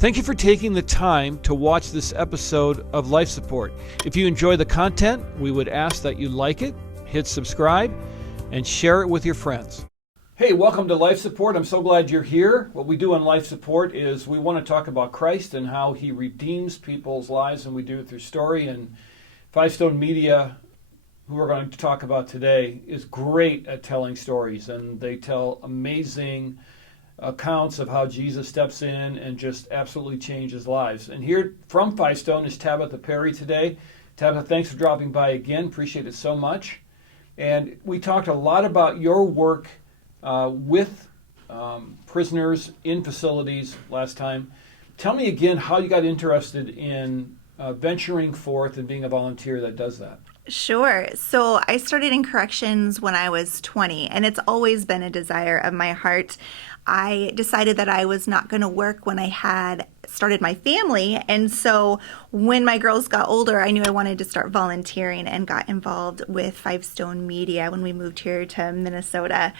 Thank you for taking the time to watch this episode of Life Support. If you enjoy the content, we would ask that you like it, hit subscribe, and share it with your friends. Hey, welcome to Life Support. I'm so glad you're here. What we do on Life Support is we want to talk about Christ and how he redeems people's lives, and we do it through story. And Five Stone Media, who we're going to talk about today, is great at telling stories, and they tell amazing accounts of how Jesus steps in and just absolutely changes lives. And here from Five Stone is Tabatha Perry today. Tabatha, thanks for dropping by again. Appreciate it so much. And we talked a lot about your work with prisoners in facilities last time. Tell me again how you got interested in venturing forth and being a volunteer that does that. Sure. So I started in corrections when I was 20, and it's always been a desire of my heart. I decided that I was not going to work when I had started my family. And so when my girls got older, I knew I wanted to start volunteering and got involved with Five Stone Media when we moved here to Minnesota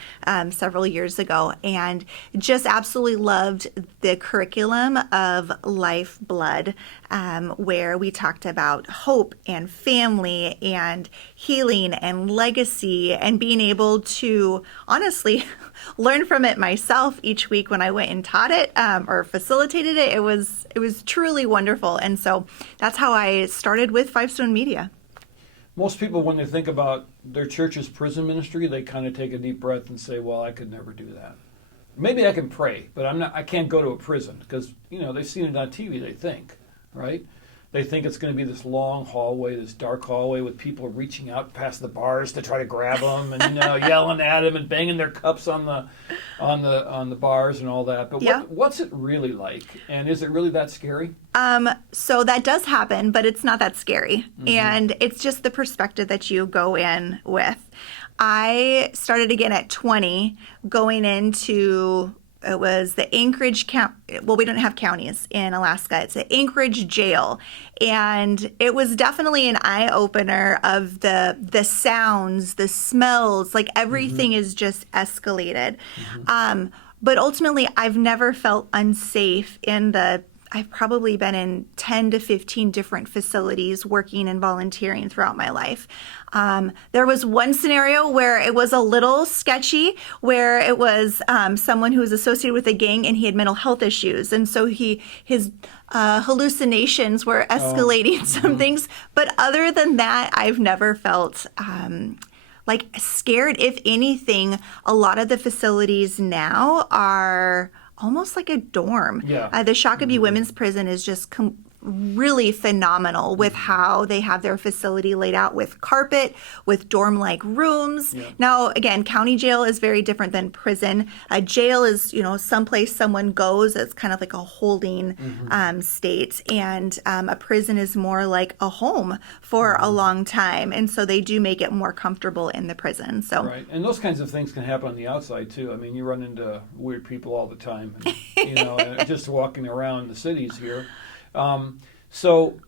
several years ago, and just absolutely loved the curriculum of Lifeblood, where we talked about hope and family and healing and legacy and being able to honestly learn from it myself each week when I went and taught it or facilitated it. It was truly wonderful. And so that's how I started with Five Stone Media. Most people, when they think about their church's prison ministry, they kind of take a deep breath and say, well, I could never do that. Maybe I can pray, but I can't go to a prison because, they've seen it on TV, they think, right? They think it's going to be this long hallway, this dark hallway with people reaching out past the bars to try to grab them and yelling at them and banging their cups on the bars and all that. But yeah. What's it really like? And is it really that scary? So that does happen, but it's not that scary. Mm-hmm. And it's just the perspective that you go in with. I started again at 20, going into... It was the Anchorage County. Well, we don't have counties in Alaska. It's the Anchorage jail. And it was definitely an eye-opener of the sounds, the smells, like everything is just escalated. Mm-hmm. But ultimately, I've never felt unsafe I've probably been in 10 to 15 different facilities working and volunteering throughout my life. There was one scenario where it was a little sketchy, where it was someone who was associated with a gang and he had mental health issues. And so his hallucinations were escalating some things. But other than that, I've never felt scared. If anything, a lot of the facilities now are almost like a dorm. Yeah. The Shakopee Women's Prison is just really phenomenal with how they have their facility laid out with carpet, with dorm-like rooms. Yeah. Now, again, county jail is very different than prison. A jail is, someplace someone goes. It's kind of like a holding state. And a prison is more like a home for a long time. And so they do make it more comfortable in the prison. So. Right. And those kinds of things can happen on the outside, too. I mean, you run into weird people all the time, and, just walking around the cities here. So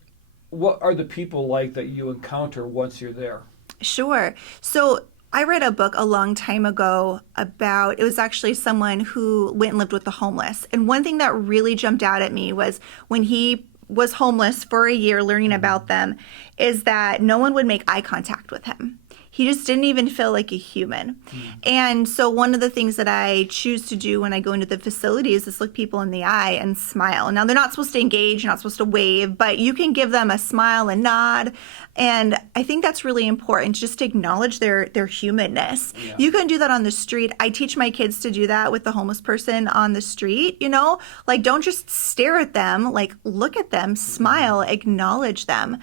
what are the people like that you encounter once you're there? Sure. So I read a book a long time ago it was actually someone who went and lived with the homeless. And one thing that really jumped out at me was when he was homeless for a year learning about them, is that no one would make eye contact with him. He just didn't even feel like a human. And so one of the things that I choose to do when I go into the facilities is look people in the eye and smile. Now, they're not supposed to engage, you're not supposed to wave, but you can give them a smile, a nod. And I think that's really important, just to acknowledge their humanness. Yeah. You can do that on the street. I teach my kids to do that with the homeless person on the street, don't just stare at them, look at them, smile, acknowledge them.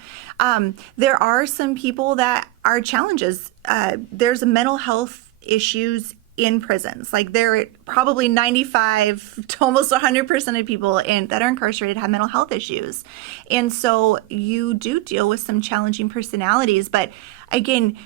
There are some people that are challenges. There's mental health issues in prisons. There are probably 95 to almost 100% of people that are incarcerated have mental health issues. And so you do deal with some challenging personalities. But again,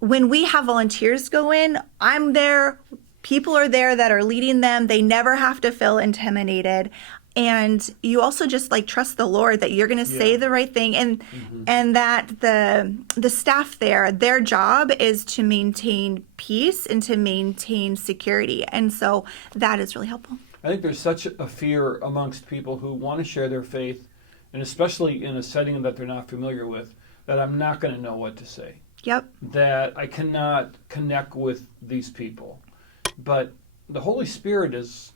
when we have volunteers go in, I'm there, people are there that are leading them. They never have to feel intimidated. And you also just trust the Lord that you're going to say the right thing, and that the staff there, their job is to maintain peace and to maintain security. And so that is really helpful. I think there's such a fear amongst people who want to share their faith, and especially in a setting that they're not familiar with, that I'm not going to know what to say. Yep. That I cannot connect with these people. But the Holy Spirit is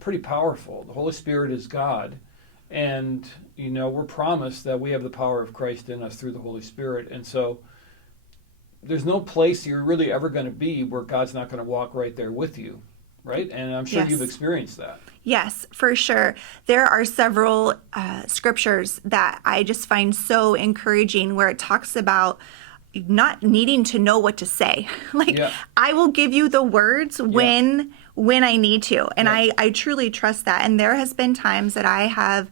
pretty powerful. The Holy Spirit is God. And, we're promised that we have the power of Christ in us through the Holy Spirit. And so there's no place you're really ever going to be where God's not going to walk right there with you, right? And I'm sure you've experienced that. Yes, for sure. There are several scriptures that I just find so encouraging where it talks about not needing to know what to say. I will give you the words when I need to. And I truly trust that. And there has been times that I have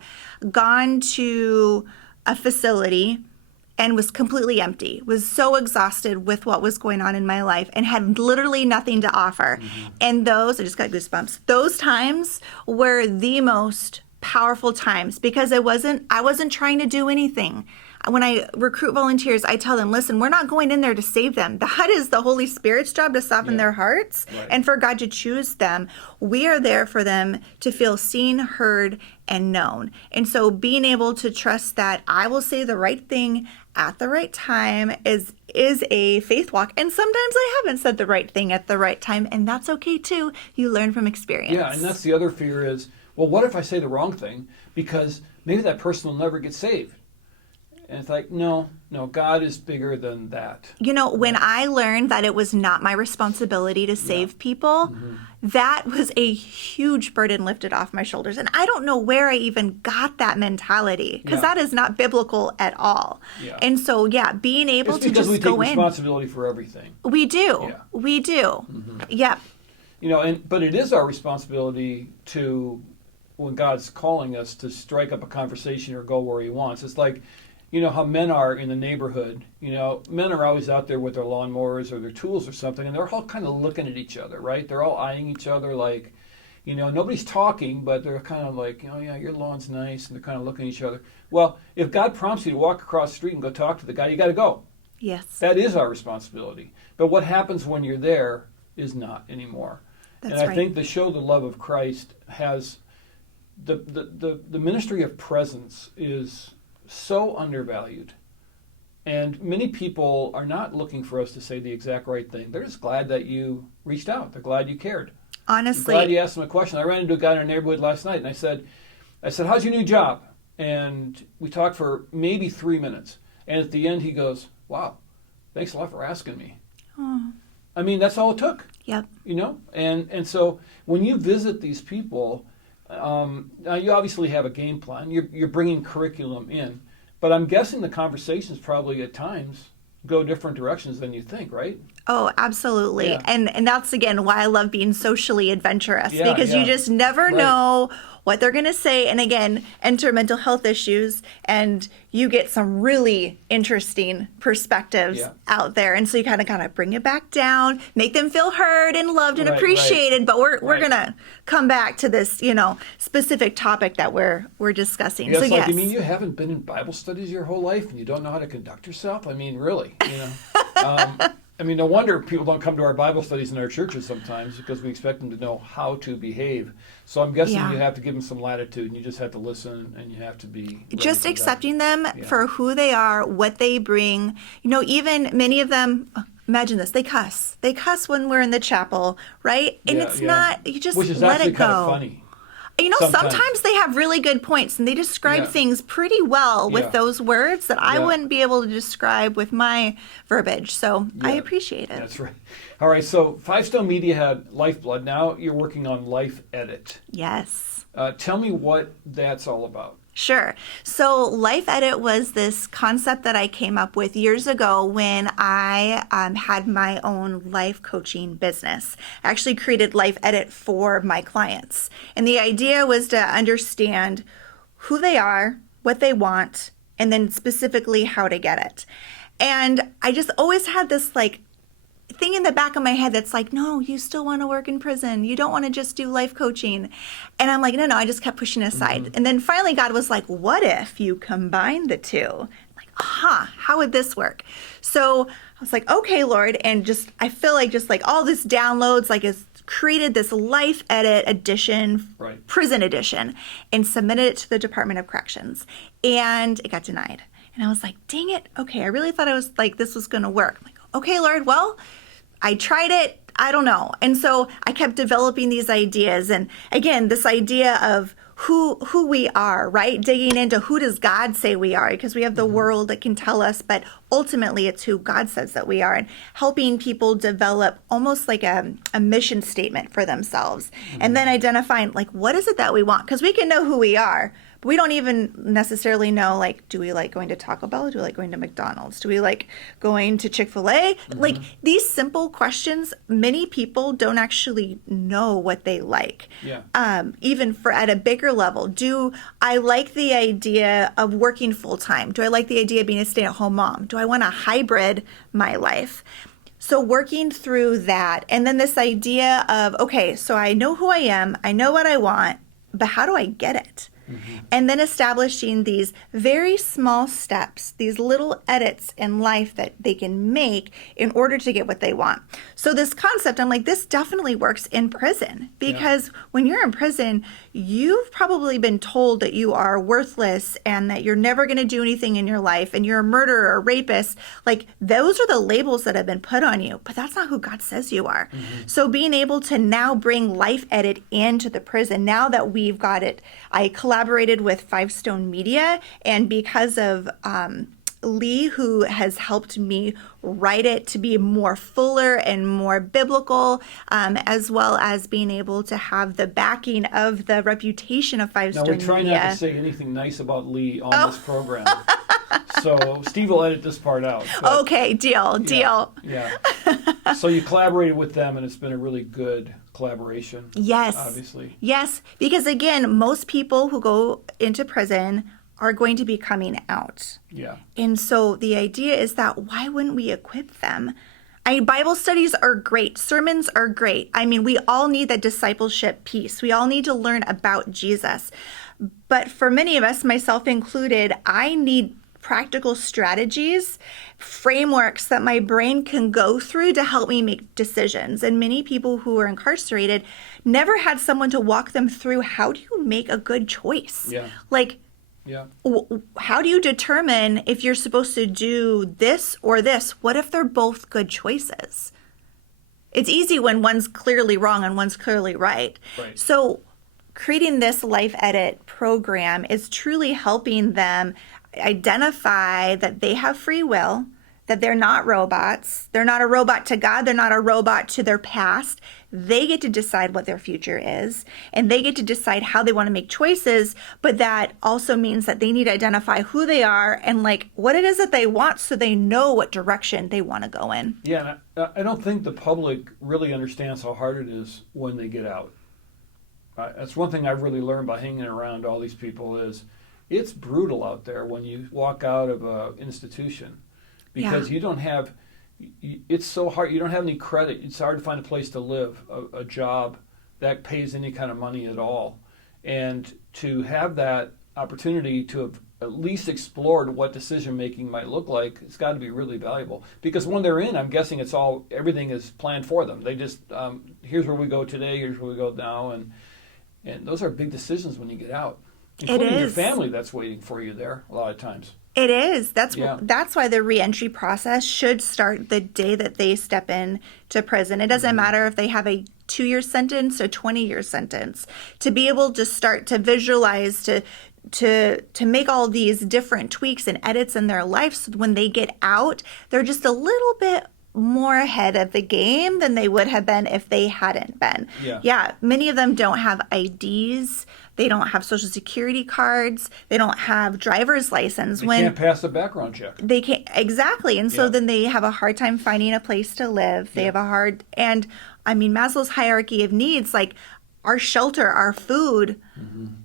gone to a facility and was completely empty, was so exhausted with what was going on in my life and had literally nothing to offer. Mm-hmm. And I just got goosebumps. Those times were the most powerful times because I wasn't trying to do anything. When I recruit volunteers, I tell them, listen, we're not going in there to save them. That is the Holy Spirit's job to soften their hearts and for God to choose them. We are there for them to feel seen, heard, and known. And so being able to trust that I will say the right thing at the right time is a faith walk. And sometimes I haven't said the right thing at the right time, and that's okay too. You learn from experience. Yeah, and that's the other fear is, well, what if I say the wrong thing? Because maybe that person will never get saved. And it's like, no, God is bigger than that. When I learned that it was not my responsibility to save people, that was a huge burden lifted off my shoulders. And I don't know where I even got that mentality, because that is not biblical at all. Yeah. And so, being able to just go in. It's because we take responsibility for everything. We do. Yeah. We do. Mm-hmm. Yep. But it is our responsibility to, when God's calling us, to strike up a conversation or go where he wants. It's like, how men are in the neighborhood. Men are always out there with their lawnmowers or their tools or something, and they're all kind of looking at each other, right? They're all eyeing each other like, nobody's talking, but they're kind of like, your lawn's nice, and they're kind of looking at each other. Well, if God prompts you to walk across the street and go talk to the guy, you got to go. Yes. That is our responsibility. But what happens when you're there is not anymore. That's and I think the show The Love of Christ has the ministry of presence is so undervalued. And many people are not looking for us to say the exact right thing. They're just glad that you reached out. They're glad you cared. Honestly. I'm glad you asked them a question. I ran into a guy in our neighborhood last night, and I said, how's your new job? And we talked for maybe 3 minutes. And at the end, he goes, wow, thanks a lot for asking me. Oh. I mean, that's all it took. Yep. And so when you visit these people, now you obviously have a game plan. You're bringing curriculum in, but I'm guessing the conversations probably at times go different directions than you think, right? Oh, absolutely. Yeah. And that's, again, why I love being socially adventurous, because you just never know what they're going to say. And again, enter mental health issues, and you get some really interesting perspectives out there. And so you kind of bring it back down, make them feel heard and loved and appreciated. But we're going to come back to this, specific topic that we're discussing. So yes. You haven't been in Bible studies your whole life and you don't know how to conduct yourself? I mean, really, no wonder people don't come to our Bible studies in our churches sometimes, because we expect them to know how to behave. So I'm guessing you have to give them some latitude, and you just have to listen, and you have to be just accepting them for who they are, what they bring. Even many of them, imagine this, they cuss. They cuss when we're in the chapel, right? And it's not, you just Which is let actually it go. Kind of funny. Sometimes they have really good points, and they describe things pretty well with those words that I wouldn't be able to describe with my verbiage. So I appreciate it. That's right. All right. So Five Stone Media had Lifeblood. Now you're working on LifeEdit. Yes. Tell me what that's all about. Sure. So LifeEdit was this concept that I came up with years ago when I had my own life coaching business. I actually created LifeEdit for my clients. And the idea was to understand who they are, what they want, and then specifically how to get it. And I just always had this thing in the back of my head that's like, no, you still want to work in prison. You don't want to just do life coaching. And I'm like, no, I just kept pushing it aside. Mm-hmm. And then finally God was like, what if you combine the two? I'm like, how would this work? So I was like, okay, Lord. And I feel like all this downloads, is created this LifeEdit edition, Right. prison edition, and submitted it to the Department of Corrections. And it got denied. And I was like, dang it. Okay, I really thought this was going to work. I'm like, okay, Lord, well, I tried it. I don't know. And so I kept developing these ideas. And again, this idea of who we are, right? Digging into who does God say we are, because we have the world that can tell us, but ultimately it's who God says that we are, and helping people develop almost like a mission statement for themselves. And then identifying like, what is it that we want? Because we can know who we are, but we don't even necessarily know, like, do we like going to Taco Bell? Do we like going to McDonald's? Do we like going to Chick-fil-A? Like these simple questions, many people don't actually know what they like. Yeah. Even for at a bigger level, do I like the idea of working full time? Do I like the idea of being a stay-at-home mom? Do I want to hybrid my life? So working through that, and then this idea of, okay, so I know who I am, I know what I want, but how do I get it? And then establishing these very small steps, these little edits in life that they can make in order to get what they want. So this concept, I'm like, this definitely works in prison, because when you're in prison, you've probably been told that you are worthless and that you're never going to do anything in your life and you're a murderer or rapist. Like those are the labels that have been put on you, but that's not who God says you are. So being able to now bring LifeEdit into the prison, now that we've got it, I collaborated with Five Stone Media, and because of Lee, who has helped me write it to be more fuller and more biblical, as well as being able to have the backing of the reputation of Five Stone Media. Now, we try not to say anything nice about Lee on this program. So Steve will edit this part out. Okay, deal. Yeah. So you collaborated with them, and it's been a really good collaboration. Yes. Obviously. Yes, because again, most people who go into prison are going to be coming out. Yeah. And so the idea is that why wouldn't we equip them? Bible studies are great. Sermons are great. I mean, we all need that discipleship piece. We all need to learn about Jesus. But for many of us, myself included, I need practical strategies, frameworks that my brain can go through to help me make decisions. And many people who are incarcerated never had someone to walk them through, how do you make a good choice? Yeah. Like, Yeah. how do you determine if you're supposed to do this or this? What if they're both good choices? It's easy when one's clearly wrong and one's clearly right. Right. So creating this LifeEdit program is truly helping them identify that they have free will, that they're not robots. They're not a robot to God. They're not a robot to their past. They get to decide what their future is, and they get to decide how they want to make choices. But that also means that they need to identify who they are and like what it is that they want, so they know what direction they want to go in. Yeah, and I don't think the public really understands how hard it is when they get out. That's one thing I've really learned by hanging around all these people is it's brutal out there when you walk out of an institution, because you don't have, it's so hard, you don't have any credit. It's hard to find a place to live, a job that pays any kind of money at all. And to have that opportunity to have at least explored what decision making might look like, it's got to be really valuable. Because when they're in, I'm guessing everything is planned for them. They just, here's where we go today, here's where we go now, and those are big decisions when you get out. Including your family that's waiting for you there a lot of times. It is. That's why the reentry process should start the day that they step in to prison. It doesn't matter if they have a 2-year sentence or 20-year sentence. To be able to start to visualize, to make all these different tweaks and edits in their life, so when they get out, they're just a little bit more ahead of the game than they would have been if they hadn't been. Yeah, many of them don't have IDs. They don't have social security cards. They don't have driver's license. They can't pass the background check. They can't, exactly. And so then they have a hard time finding a place to live. They have a hard, and I mean, Maslow's hierarchy of needs, like our shelter, our food,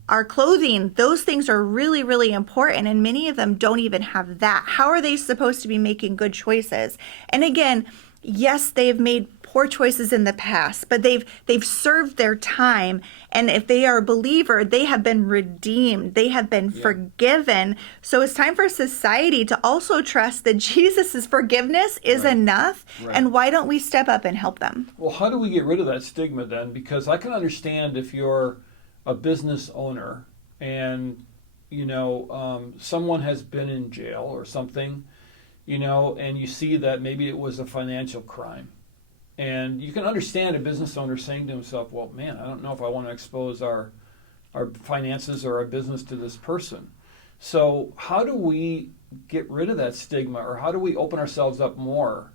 our clothing, those things are really, really important. And many of them don't even have that. How are they supposed to be making good choices? And again, yes, they've made poor choices in the past, but they've served their time. And if they are a believer, they have been redeemed. They have been forgiven. So it's time for society to also trust that Jesus' forgiveness is enough. And why don't we step up and help them? Well, how do we get rid of that stigma then? Because I can understand if you're a business owner and, someone has been in jail or something, and you see that maybe it was a financial crime. And you can understand a business owner saying to himself, well, man, I don't know if I want to expose our finances or our business to this person. So how do we get rid of that stigma, or how do we open ourselves up more?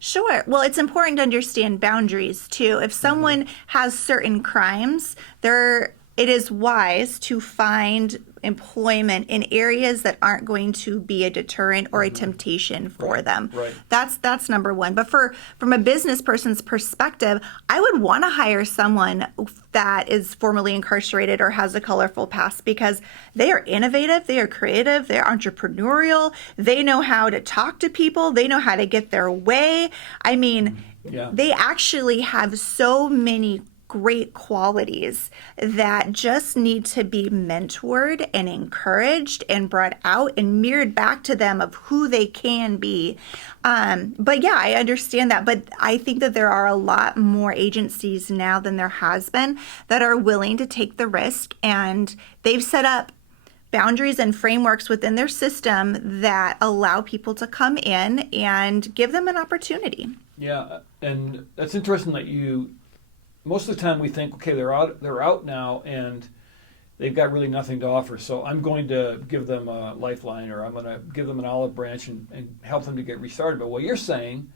Sure. Well, it's important to understand boundaries, too. If someone has certain crimes, it is wise to find employment in areas that aren't going to be a deterrent or a temptation for them. Right. That's number one. But from a business person's perspective, I would want to hire someone that is formerly incarcerated or has a colorful past, because they are innovative, they are creative, they're entrepreneurial, they know how to talk to people, they know how to get their way. I mean, they actually have so many great qualities that just need to be mentored and encouraged and brought out and mirrored back to them of who they can be. But yeah, I understand that. But I think that there are a lot more agencies now than there has been that are willing to take the risk, and they've set up boundaries and frameworks within their system that allow people to come in and give them an opportunity. Yeah, and that's interesting that most of the time we think, okay, they're out now and they've got really nothing to offer, so I'm going to give them a lifeline, or I'm going to give them an olive branch and help them to get restarted. But what you're saying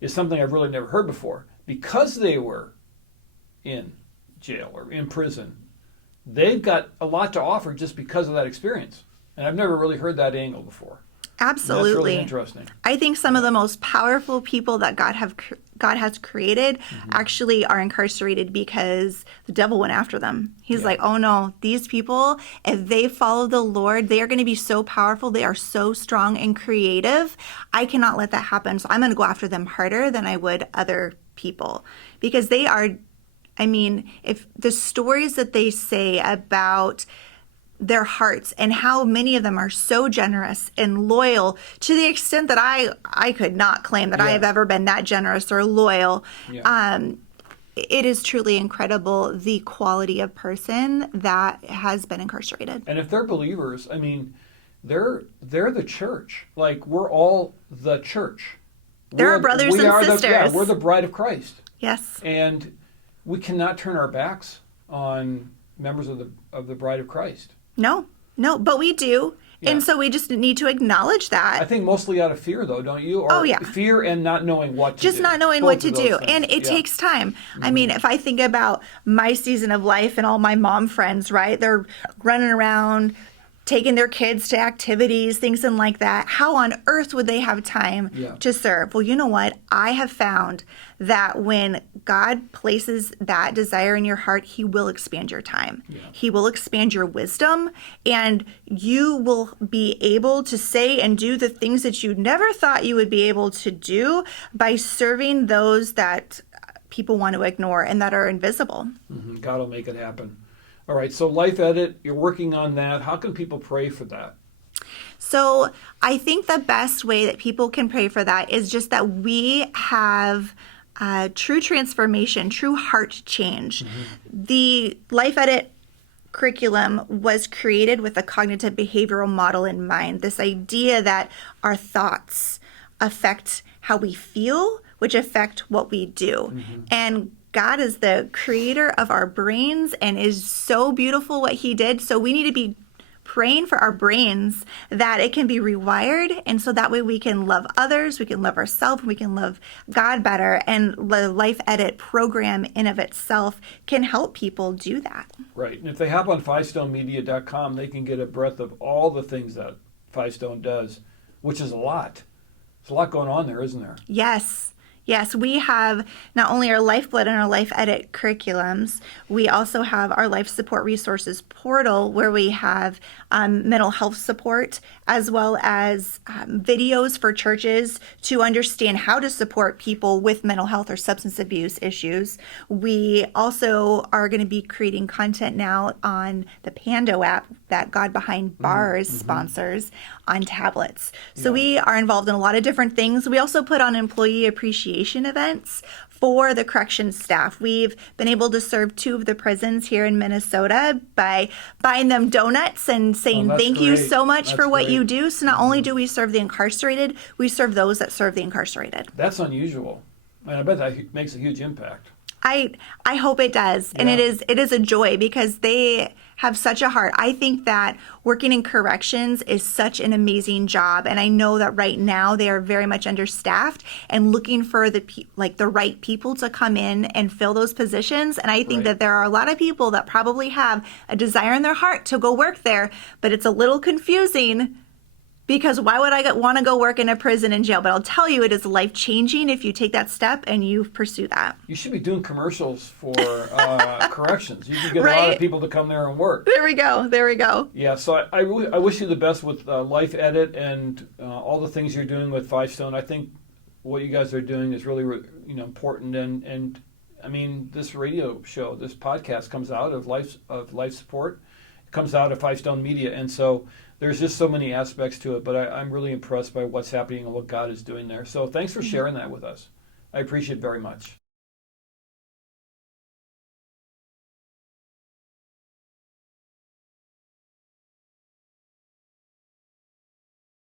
is something I've really never heard before. Because they were in jail or in prison, they've got a lot to offer just because of that experience. And I've never really heard that angle before. Absolutely. That's really interesting. I think some of the most powerful people that God has created actually are incarcerated because the devil went after them. He's like, oh no, these people, if they follow the Lord, they are going to be so powerful. They are so strong and creative. I cannot let that happen. So I'm going to go after them harder than I would other people, because they are, if the stories that they say about their hearts and how many of them are so generous and loyal, to the extent that I could not claim that I have ever been that generous or loyal. It is truly incredible, the quality of person that has been incarcerated. And if they're believers, they're the church. Like, we're all the church. They're our brothers and sisters. We're the bride of Christ. Yes. And we cannot turn our backs on members of the bride of Christ. No, but we do. Yeah. And so we just need to acknowledge that. I think mostly out of fear, though, don't you? Or fear and not knowing what to do. Just not knowing what to do. And it takes time. If I think about my season of life and all my mom friends, right? They're running around, taking their kids to activities, things and like that. How on earth would they have time to serve? Well, you know what? I have found that when God places that desire in your heart, He will expand your time. Yeah. He will expand your wisdom, and you will be able to say and do the things that you never thought you would be able to do by serving those that people want to ignore and that are invisible. Mm-hmm. God will make it happen. All right, so LifeEdit, you're working on that. How can people pray for that? So I think the best way that people can pray for that is just that we have true transformation, true heart change. The LifeEdit curriculum was created with a cognitive behavioral model in mind, this idea that our thoughts affect how we feel, which affect what we do. And God is the creator of our brains and is so beautiful what He did. So we need to be praying for our brains that it can be rewired. And so that way we can love others, we can love ourselves, we can love God better. And the LifeEdit program in of itself can help people do that. Right. And if they hop on fivestonemedia.com, they can get a breadth of all the things that Five Stone does, which is a lot. There's a lot going on there, isn't there? Yes. Yes, we have not only our Lifeblood and our LifeEdit curriculums, we also have our Life Support Resources portal where we have mental health support as well as videos for churches to understand how to support people with mental health or substance abuse issues. We also are going to be creating content now on the Pando app that God Behind Bars sponsors on tablets. So we are involved in a lot of different things. We also put on employee appreciation events for the corrections staff. We've been able to serve 2 of the prisons here in Minnesota by buying them donuts and saying thank you so much for what you do. So not only do we serve the incarcerated, we serve those that serve the incarcerated. That's unusual. And I bet that makes a huge impact. I hope it does. And it is a joy because they have such a heart. I think that working in corrections is such an amazing job. And I know that right now they are very much understaffed and looking for the right people to come in and fill those positions. And I think that there are a lot of people that probably have a desire in their heart to go work there, but it's a little confusing. Because why would I want to go work in a prison and jail? But I'll tell you, it is life-changing if you take that step and you pursue that. You should be doing commercials for corrections. You can get a lot of people to come there and work. There we go. Yeah, so I wish you the best with LifeEdit and all the things you're doing with Five Stone. I think what you guys are doing is really important. And I mean, this radio show, this podcast comes out of Life Support. It comes out of Five Stone Media. And so there's just so many aspects to it, but I'm really impressed by what's happening and what God is doing there. So thanks for sharing that with us. I appreciate it very much.